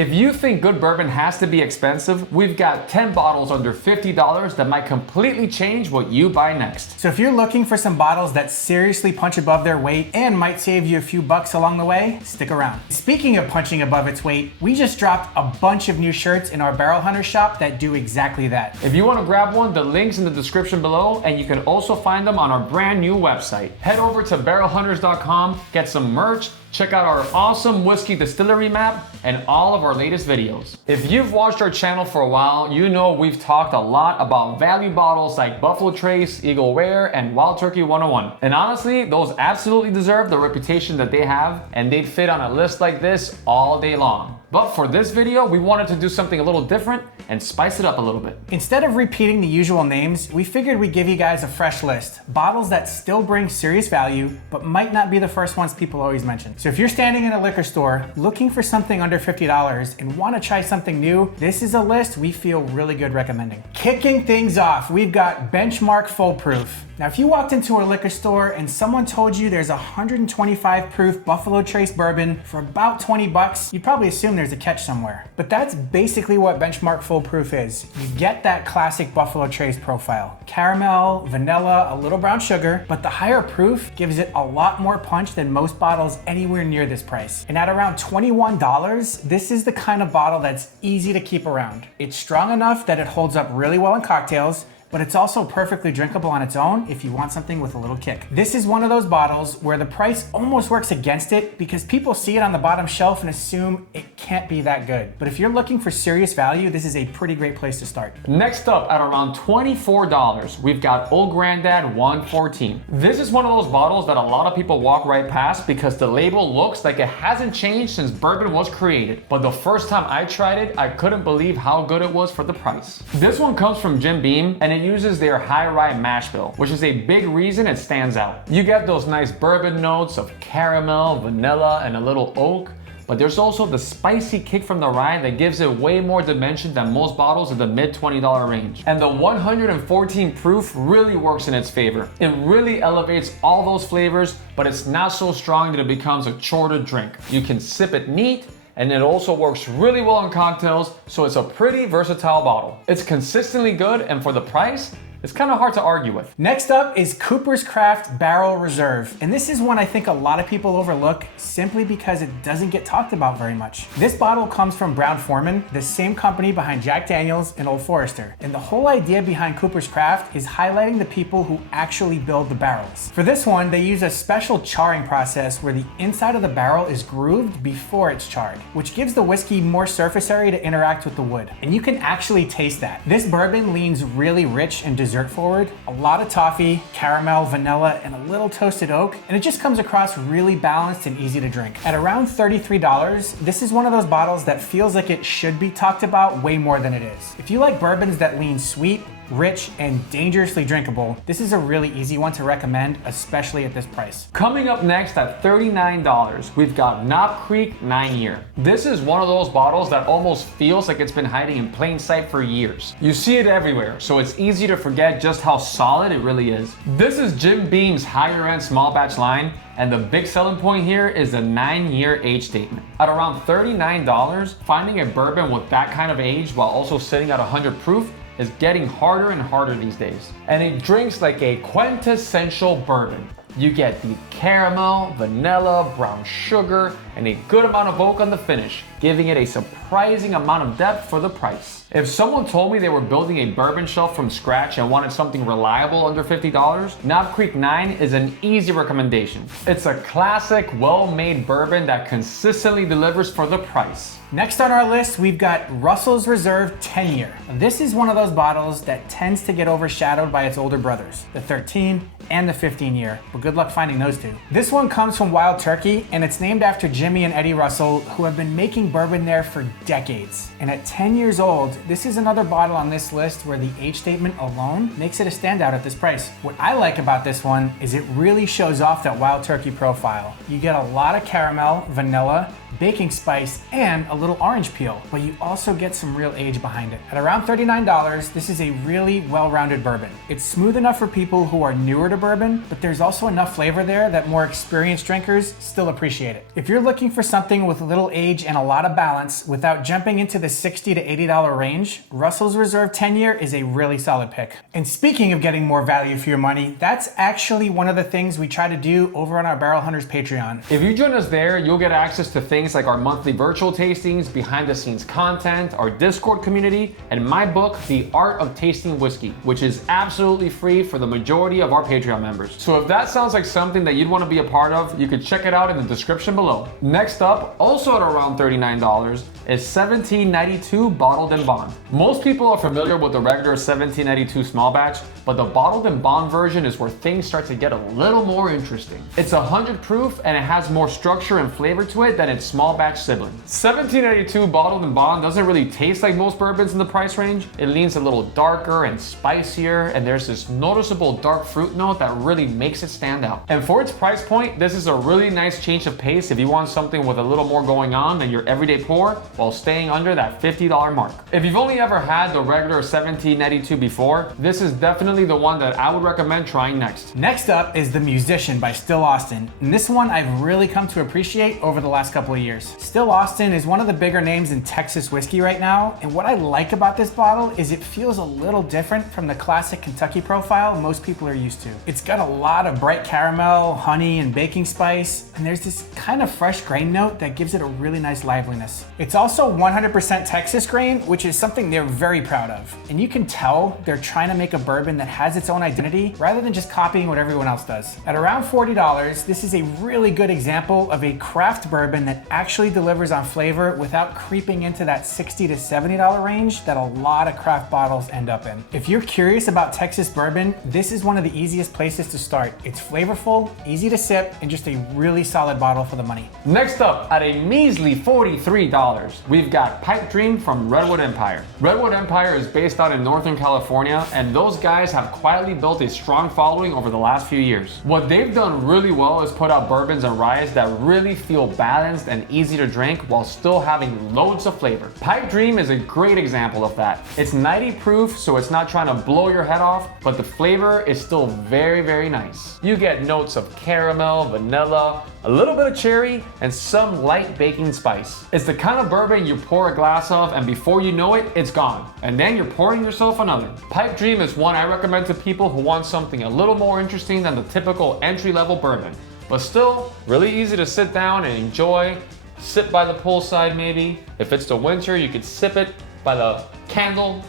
If you think good bourbon has to be expensive, we've got 10 bottles under $50 that might completely change what you buy next. So if you're looking for some bottles that seriously punch above their weight and might save you a few bucks along the way, stick around. Speaking of punching above its weight, we just dropped a bunch of new shirts in our Barrel Hunter shop that do exactly that. If you want to grab one, the link's in the description below, and you can also find them on our brand new website. Head over to barrelhunters.com, get some merch, check out our awesome whiskey distillery map, and all of our latest videos. If you've watched our channel for a while, you know we've talked a lot about value bottles like Buffalo Trace, Eagle Rare, and Wild Turkey 101. And honestly, those absolutely deserve the reputation that they have, and they'd fit on a list like this all day long. But for this video, we wanted to do something a little different and spice it up a little bit. Instead of repeating the usual names, we figured we'd give you guys a fresh list. Bottles that still bring serious value, but might not be the first ones people always mention. So if you're standing in a liquor store looking for something under $50 and want to try something new, this is a list we feel really good recommending. Kicking things off, we've got Benchmark Foolproof. Now, if you walked into a liquor store and someone told you there's a 125 proof Buffalo Trace bourbon for about 20 bucks, you'd probably assume there's a catch somewhere. But that's basically what Benchmark Foolproof is. You get that classic Buffalo Trace profile. Caramel, vanilla, a little brown sugar, but the higher proof gives it a lot more punch than most bottles anywhere near this price. And at around $21, this is the kind of bottle that's easy to keep around. It's strong enough that it holds up really well in cocktails, but it's also perfectly drinkable on its own if you want something with a little kick. This is one of those bottles where the price almost works against it because people see it on the bottom shelf and assume it can't be that good. But if you're looking for serious value, this is a pretty great place to start. Next up, at around $24, we've got Old Granddad 114. This is one of those bottles that a lot of people walk right past because the label looks like it hasn't changed since bourbon was created. But the first time I tried it, I couldn't believe how good it was for the price. This one comes from Jim Beam, and it uses their high rye mash bill, which is a big reason it stands out. You get those nice bourbon notes of caramel, vanilla, and a little oak, but there's also the spicy kick from the rye that gives it way more dimension than most bottles in the mid $20 range. And the 114 proof really works in its favor. It really elevates all those flavors, but it's not so strong that it becomes a chore to drink. You can sip it neat, and it also works really well in cocktails, so it's a pretty versatile bottle. It's consistently good, and for the price, it's kind of hard to argue with. Next up is Cooper's Craft Barrel Reserve. And this is one I think a lot of people overlook simply because it doesn't get talked about very much. This bottle comes from Brown-Forman, the same company behind Jack Daniels and Old Forester. And the whole idea behind Cooper's Craft is highlighting the people who actually build the barrels. For this one, they use a special charring process where the inside of the barrel is grooved before it's charred, which gives the whiskey more surface area to interact with the wood. And you can actually taste that. This bourbon leans really rich and dessert forward, a lot of toffee, caramel, vanilla, and a little toasted oak, and it just comes across really balanced and easy to drink. At around $33, this is one of those bottles that feels like it should be talked about way more than it is. If you like bourbons that lean sweet, rich, and dangerously drinkable, this is a really easy one to recommend, especially at this price. Coming up next at $39, we've got Knob Creek 9-Year. This is one of those bottles that almost feels like it's been hiding in plain sight for years. You see it everywhere, so it's easy to forget just how solid it really is. This is Jim Beam's higher end small batch line, and the big selling point here is the 9-year age statement. At around $39, finding a bourbon with that kind of age while also sitting at 100 proof is getting harder and harder these days. And it drinks like a quintessential bourbon. You get the caramel, vanilla, brown sugar, and a good amount of oak on the finish, giving it a surprising amount of depth for the price. If someone told me they were building a bourbon shelf from scratch and wanted something reliable under $50, Knob Creek 9 is an easy recommendation. It's a classic, well-made bourbon that consistently delivers for the price. Next on our list, we've got Russell's Reserve 10-Year. This is one of those bottles that tends to get overshadowed by its older brothers, the 13 and the 15-year, but good luck finding those two. This one comes from Wild Turkey, and it's named after Jimmy and Eddie Russell, who have been making bourbon there for decades. And at 10 years old, this is another bottle on this list where the age statement alone makes it a standout at this price. What I like about this one is it really shows off that Wild Turkey profile. You get a lot of caramel, vanilla, baking spice, and a little orange peel, but you also get some real age behind it. At around $39, this is a really well-rounded bourbon. It's smooth enough for people who are newer to bourbon, but there's also enough flavor there that more experienced drinkers still appreciate it. If you're looking for something with little age and a lot of balance without jumping into the $60 to $80 range, Russell's Reserve 10-year is a really solid pick. And speaking of getting more value for your money, that's actually one of the things we try to do over on our Barrel Hunters Patreon. If you join us there, you'll get access to things like our monthly virtual tastings, behind the scenes content, our Discord community, and my book, The Art of Tasting Whiskey, which is absolutely free for the majority of our Patreon members. So if that sounds like something that you'd want to be a part of, you can check it out in the description below. Next up, also at around $39, is 1792 Bottled and Bond. Most people are familiar with the regular 1792 small batch, but the Bottled and Bond version is where things start to get a little more interesting. It's 100 proof and it has more structure and flavor to it than its small batch sibling. 1792 Bottled and Bond doesn't really taste like most bourbons in the price range. It leans a little darker and spicier, and there's this noticeable dark fruit note that really makes it stand out. And for its price point, this is a really nice change of pace if you want something with a little more going on than your everyday pour while staying under that $50 mark. If you've only ever had the regular 1792 before, this is definitely the one that I would recommend trying next. Next up is The Musician by Still Austin, and this one I've really come to appreciate over the last couple of years. Still Austin is one of the bigger names in Texas whiskey right now, and what I like about this bottle is it feels a little different from the classic Kentucky profile most people are used to. It's got a lot of bright caramel, honey, and baking spice, and there's this kind of fresh grain note that gives it a really nice liveliness. It's also 100% Texas grain, which is something they're very proud of. And you can tell they're trying to make a bourbon that has its own identity rather than just copying what everyone else does. At around $40, this is a really good example of a craft bourbon that actually delivers on flavor without creeping into that $60 to $70 range that a lot of craft bottles end up in. If you're curious about Texas bourbon, this is one of the easiest places to start. It's flavorful, easy to sip, and just a really solid bottle for the money. Next up, at a measly $43, we've got Pipe Dream from Redwood Empire. Redwood Empire is based out in Northern California, and those guys have quietly built a strong following over the last few years. What they've done really well is put out bourbons and ryes that really feel balanced and easy to drink while still having loads of flavor. Pipe Dream is a great example of that. It's 90 proof, so it's not trying to blow your head off, but the flavor is still very, very nice. You get notes of caramel, vanilla, a little bit of cherry, and some light baking spice. It's the kind of bourbon you pour a glass of, and before you know it, it's gone. And then you're pouring yourself another. Pipe Dream is one I recommend to people who want something a little more interesting than the typical entry-level bourbon, but still really easy to sit down and enjoy. Sip by the poolside maybe. If it's the winter, you could sip it by the candle.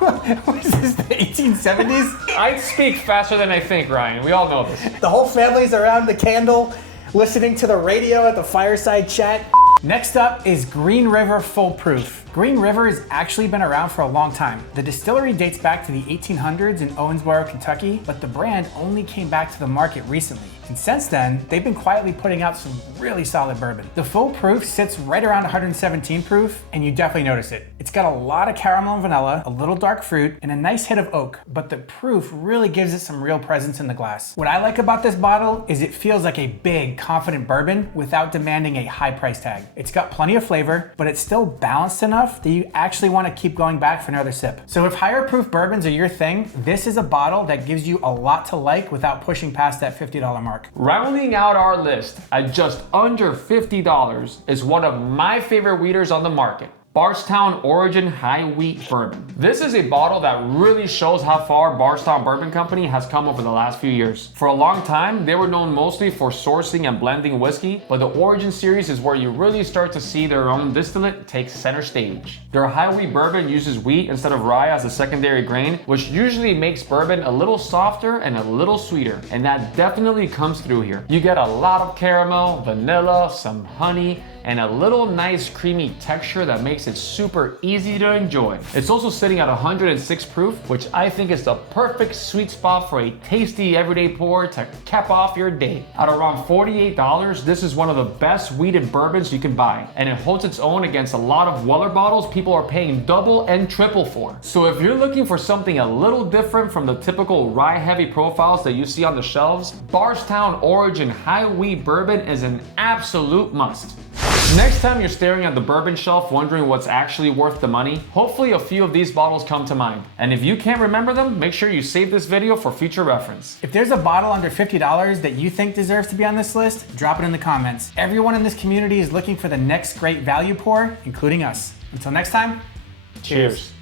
What is this, the 1870s? I speak faster than I think, Ryan. We all know this. The whole family's around the candle, listening to the radio at the fireside chat. Next up is Green River Foolproof. Green River has actually been around for a long time. The distillery dates back to the 1800s in Owensboro, Kentucky, but the brand only came back to the market recently. And since then, they've been quietly putting out some really solid bourbon. The Foolproof sits right around 117 proof, and you definitely notice it. It's got a lot of caramel and vanilla, a little dark fruit, and a nice hit of oak, but the proof really gives it some real presence in the glass. What I like about this bottle is it feels like a big, confident bourbon without demanding a high price tag. It's got plenty of flavor, but it's still balanced enough that you actually want to keep going back for another sip. So if higher proof bourbons are your thing, this is a bottle that gives you a lot to like without pushing past that $50 mark. Rounding out our list at just under $50 is one of my favorite wheaters on the market. Barstown Origin High Wheat Bourbon. This is a bottle that really shows how far Barstown Bourbon Company has come over the last few years. For a long time, they were known mostly for sourcing and blending whiskey, but the Origin series is where you really start to see their own distillate take center stage. Their high wheat bourbon uses wheat instead of rye as a secondary grain, which usually makes bourbon a little softer and a little sweeter, and that definitely comes through here. You get a lot of caramel, vanilla, some honey, and a little nice creamy texture that makes it super easy to enjoy. It's also sitting at 106 proof, which I think is the perfect sweet spot for a tasty everyday pour to cap off your day. At around $48, this is one of the best wheated bourbons you can buy, and it holds its own against a lot of Weller bottles people are paying double and triple for. So if you're looking for something a little different from the typical rye heavy profiles that you see on the shelves, Barstown Origin High Wheat Bourbon is an absolute must. Next time you're staring at the bourbon shelf wondering what's actually worth the money, hopefully a few of these bottles come to mind. And if you can't remember them, make sure you save this video for future reference. If there's a bottle under $50 that you think deserves to be on this list, drop it in the comments. Everyone in this community is looking for the next great value pour, including us. Until next time, cheers.